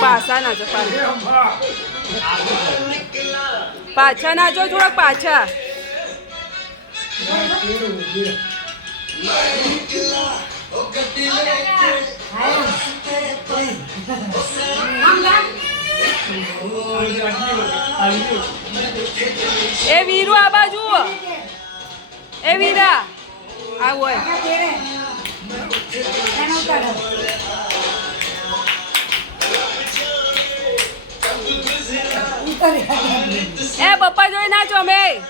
પાછા નાચો પાછા નાચો થોડાક પાછા એ વીરુ આ બાજુ એ વીરા આ હોય એ પપ્પા જોઈ નાચો અમે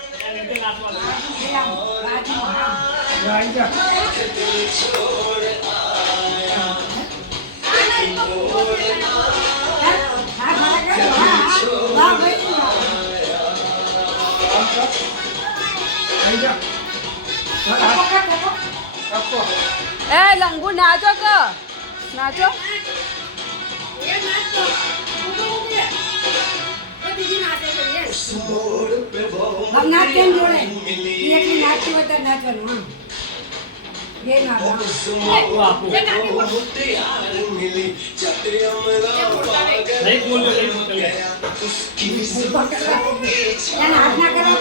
એ લંગુ નાચો કે નાચો हम नाचते हैं जोड़े ये की नाचते होता नाचવાનું हां ये ना नहीं बोल नहीं बोल यार हाथ ना करो